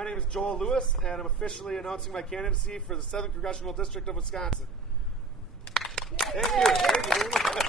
My name is Joel Lewis, and I'm officially announcing my candidacy for the 7th Congressional District of Wisconsin. Thank you. Thank you very much.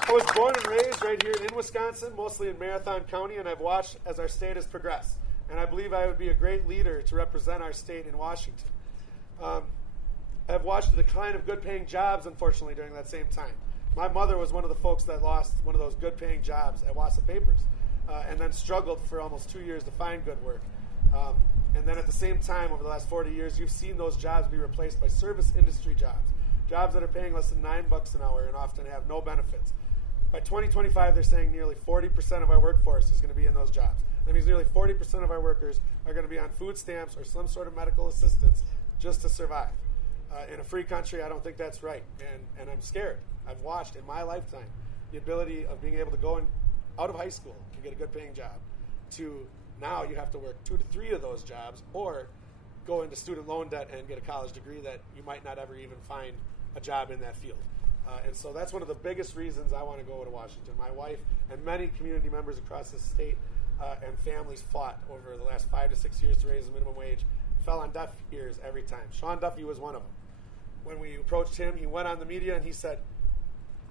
I was born and raised right here in Wisconsin, mostly in Marathon County, and I've watched as our state has progressed. And I believe I would be a great leader to represent our state in Washington. I've watched the decline of good-paying jobs, unfortunately, during that same time. My mother was one of the folks that lost one of those good-paying jobs at Wausau Papers, and then struggled for almost 2 years to find good work. And then at the same time, over the last 40 years, you've seen those jobs be replaced by service industry jobs, jobs that are paying less than $9 an hour and often have no benefits. By 2025, they're saying nearly 40% of our workforce is going to be in those jobs. That means nearly 40% of our workers are going to be on food stamps or some sort of medical assistance just to survive. In a free country, I don't think that's right, and I'm scared. I've watched in my lifetime the ability of being able to go out of high school and get a good-paying job to now you have to work 2 to 3 of those jobs or go into student loan debt and get a college degree that you might not ever even find a job in that field. And so that's one of the biggest reasons I want to go to Washington. My wife and many community members across the state and families fought over the last 5 to 6 years to raise the minimum wage, fell on deaf ears every time. Sean Duffy was one of them. When we approached him, he went on the media and he said,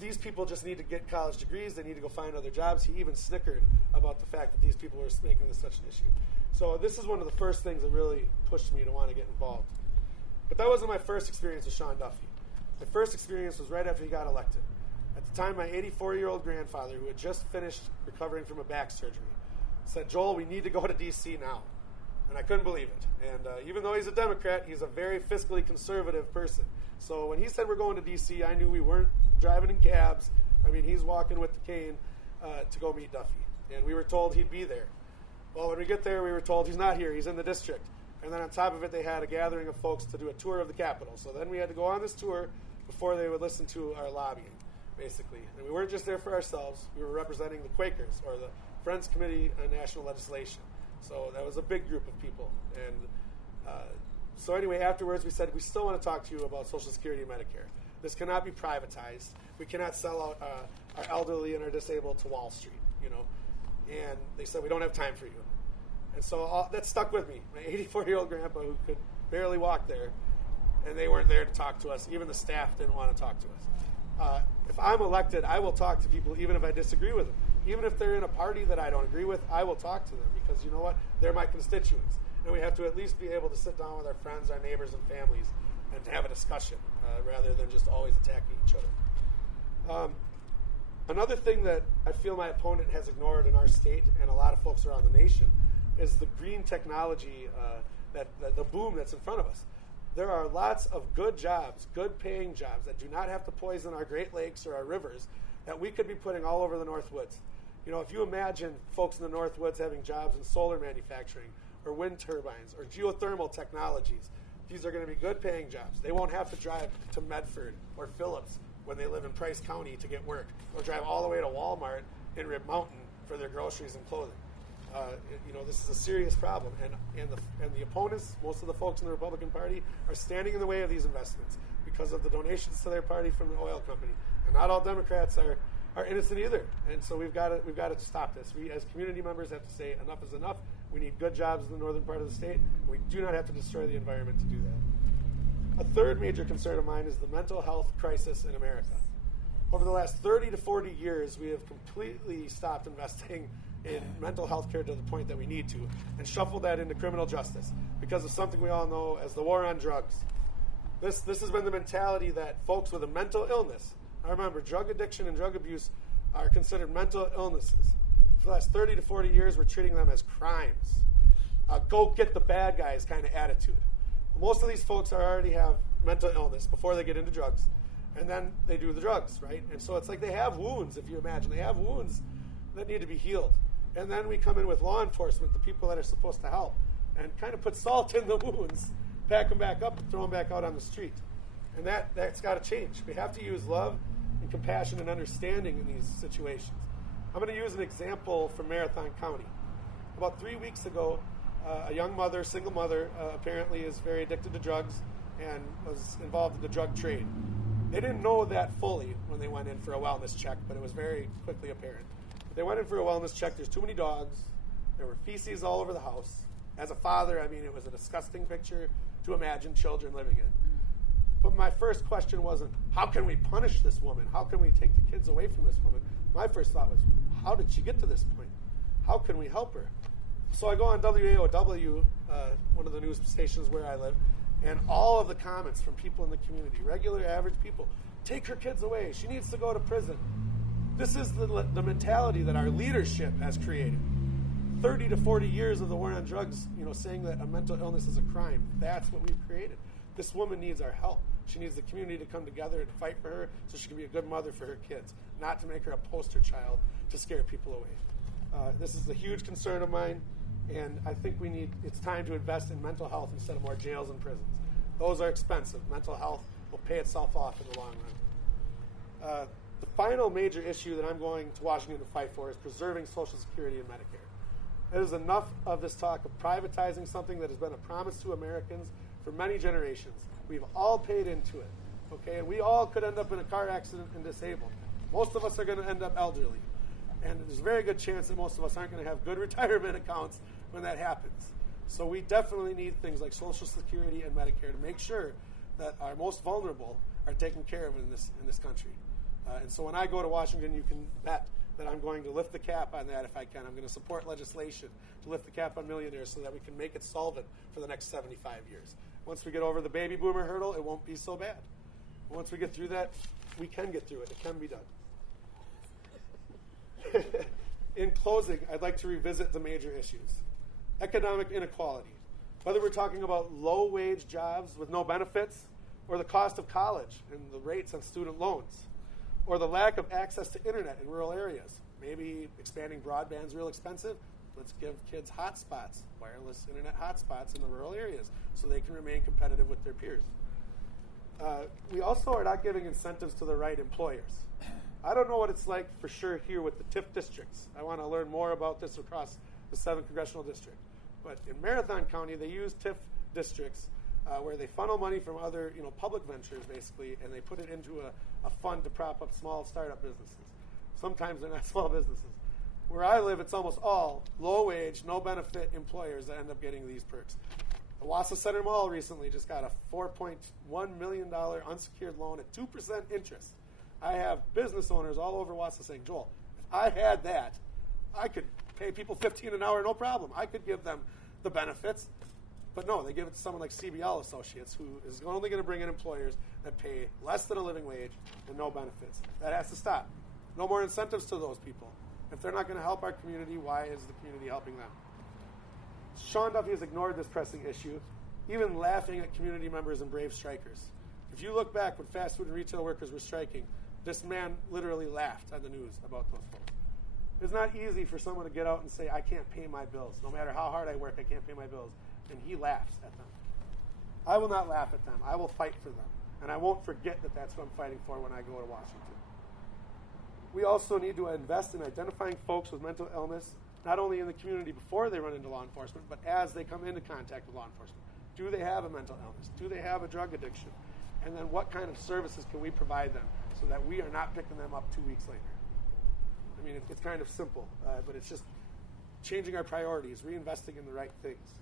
these people just need to get college degrees. They need to go find other jobs. He even snickered about the fact that these people were making this such an issue. So this is one of the first things that really pushed me to want to get involved. But that wasn't my first experience with Sean Duffy. My first experience was right after he got elected. At the time, my 84-year-old grandfather, who had just finished recovering from a back surgery, said, Joel, we need to go to D.C. now. And I couldn't believe it. And even though he's a Democrat, he's a very fiscally conservative person. So when he said we're going to D.C., I knew we weren't driving in cabs. I mean, he's walking with the cane to go meet Duffy. And we were told he'd be there. Well, when we get there, we were told he's not here. He's in the district. And then on top of it, they had a gathering of folks to do a tour of the Capitol. So then we had to go on this tour before they would listen to our lobbying, basically. And we weren't just there for ourselves. We were representing the Quakers, or the Friends Committee on National Legislation. So that was a big group of people. And so anyway, afterwards we said, we still want to talk to you about Social Security and Medicare. This cannot be privatized. We cannot sell out our elderly and our disabled to Wall Street, you know. And they said, we don't have time for you. And so that stuck with me. My 84-year-old grandpa who could barely walk there, and they weren't there to talk to us. Even the staff didn't want to talk to us. If I'm elected, I will talk to people even if I disagree with them. Even if they're in a party that I don't agree with, I will talk to them because, you know what, they're my constituents. And we have to at least be able to sit down with our friends, our neighbors, and families and to have a discussion rather than just always attacking each other. Another thing that I feel my opponent has ignored in our state and a lot of folks around the nation is the green technology, the boom that's in front of us. There are lots of good jobs, good paying jobs that do not have to poison our Great Lakes or our rivers that we could be putting all over the North Woods. You know, if you imagine folks in the North Woods having jobs in solar manufacturing or wind turbines or geothermal technologies, these are going to be good paying jobs. They won't have to drive to Medford or Phillips when they live in Price County to get work, or drive all the way to Walmart in Rib Mountain for their groceries and clothing. You know, this is a serious problem, and the opponents, most of the folks in the Republican Party, are standing in the way of these investments because of the donations to their party from the oil company. And not all Democrats are innocent either. And so we've got to stop this. We, as community members, have to say enough is enough. We need good jobs in the northern part of the state. We do not have to destroy the environment to do that. A third major concern of mine is the mental health crisis in America. Over the last 30 to 40 years, we have completely stopped investing in mental health care to the point that we need to, and shuffled that into criminal justice because of something we all know as the war on drugs. This has been the mentality that folks with a mental illness, I remember drug addiction and drug abuse are considered mental illnesses. For the last 30 to 40 years, we're treating them as crimes. Go get the bad guys kind of attitude. Most of these folks already have mental illness before they get into drugs, and then they do the drugs, right? And so it's like they have wounds, if you imagine. They have wounds that need to be healed. And then we come in with law enforcement, the people that are supposed to help, and kind of put salt in the wounds, pack them back up, and throw them back out on the street. And that's got to change. We have to use love and compassion and understanding in these situations. I'm going to use an example from Marathon County. About 3 weeks ago, a young mother, single mother, apparently is very addicted to drugs and was involved in the drug trade. They didn't know that fully when they went in for a wellness check, but it was very quickly apparent. They went in for a wellness check. There's too many dogs. There were feces all over the house. As a father, I mean, it was a disgusting picture to imagine children living in. But my first question wasn't, how can we punish this woman? How can we take the kids away from this woman? My first thought was, how did she get to this point? How can we help her? So I go on WAOW, one of the news stations where I live, and all of the comments from people in the community, regular, average people, take her kids away. She needs to go to prison. This is the mentality that our leadership has created. 30 to 40 years of the war on drugs, saying that a mental illness is a crime. That's what we've created. This woman needs our help. She needs the community to come together and fight for her so she can be a good mother for her kids, not to make her a poster child to scare people away. This is a huge concern of mine, and I think it's time to invest in mental health instead of more jails and prisons. Those are expensive. Mental health will pay itself off in the long run. The final major issue that I'm going to Washington to fight for is preserving Social Security and Medicare. It is enough of this talk of privatizing something that has been a promise to Americans for many generations. We've all paid into it, okay? And we all could end up in a car accident and disabled. Most of us are going to end up elderly. And there's a very good chance that most of us aren't going to have good retirement accounts when that happens. So we definitely need things like Social Security and Medicare to make sure that our most vulnerable are taken care of in this country. And so when I go to Washington, you can bet that I'm going to lift the cap on that if I can. I'm going to support legislation to lift the cap on millionaires so that we can make it solvent for the next 75 years. Once we get over the baby boomer hurdle, it won't be so bad. Once we get through that, we can get through it. It can be done. In closing, I'd like to revisit the major issues. Economic inequality. Whether we're talking about low-wage jobs with no benefits, or the cost of college and the rates on student loans, or the lack of access to internet in rural areas. Maybe expanding broadband is real expensive. Let's give kids hotspots, wireless internet hotspots in the rural areas so they can remain competitive with their peers. We also are not giving incentives to the right employers. I don't know what it's like for sure here with the TIF districts. I want to learn more about this across the 7th Congressional District. But in Marathon County, they use TIF districts where they funnel money from other public ventures, basically, and they put it into a fund to prop up small startup businesses. Sometimes they're not small businesses. Where I live, it's almost all low-wage, no-benefit employers that end up getting these perks. The Wausau Center Mall recently just got a $4.1 million unsecured loan at 2% interest. I have business owners all over Wausau saying, Joel, if I had that, I could pay people $15 an hour, no problem. I could give them the benefits. But no, they give it to someone like CBL Associates, who is only going to bring in employers that pay less than a living wage and no benefits. That has to stop. No more incentives to those people. If they're not going to help our community, why is the community helping them? Sean Duffy has ignored this pressing issue, even laughing at community members and brave strikers. If you look back when fast food and retail workers were striking, this man literally laughed on the news about those folks. It's not easy for someone to get out and say, I can't pay my bills. No matter how hard I work, I can't pay my bills. And he laughs at them. I will not laugh at them. I will fight for them. And I won't forget that that's what I'm fighting for when I go to Washington. We also need to invest in identifying folks with mental illness, not only in the community before they run into law enforcement, but as they come into contact with law enforcement. Do they have a mental illness? Do they have a drug addiction? And then what kind of services can we provide them so that we are not picking them up 2 weeks later? I mean, it's kind of simple, but it's just changing our priorities, reinvesting in the right things.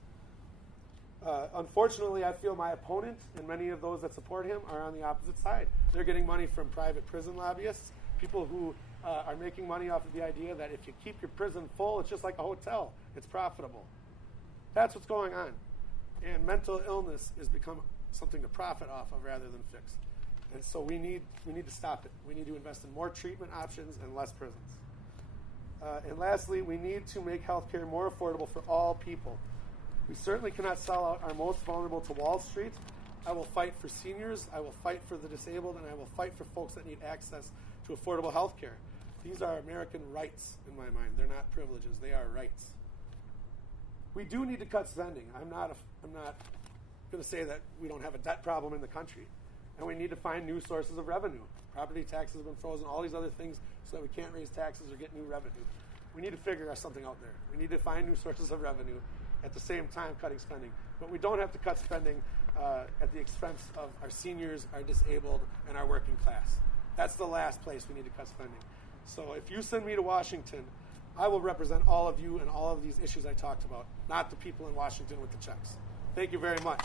Unfortunately, I feel my opponent and many of those that support him are on the opposite side. They're getting money from private prison lobbyists, people who are making money off of the idea that if you keep your prison full, it's just like a hotel. It's profitable. That's what's going on. And mental illness has become something to profit off of rather than fix. And so we need to stop it. We need to invest in more treatment options and less prisons. And lastly, we need to make healthcare more affordable for all people. We certainly cannot sell out our most vulnerable to Wall Street. I will fight for seniors, I will fight for the disabled, and I will fight for folks that need access to affordable health care. These are American rights in my mind. They're not privileges, they are rights. We do need to cut spending. I'm not going to say that we don't have a debt problem in the country. And we need to find new sources of revenue. Property taxes have been frozen, all these other things, so that we can't raise taxes or get new revenue. We need to figure something out there. We need to find new sources of revenue at the same time cutting spending. But we don't have to cut spending at the expense of our seniors, our disabled, and our working class. That's the last place we need to cut spending. So if you send me to Washington, I will represent all of you and all of these issues I talked about, not the people in Washington with the checks. Thank you very much.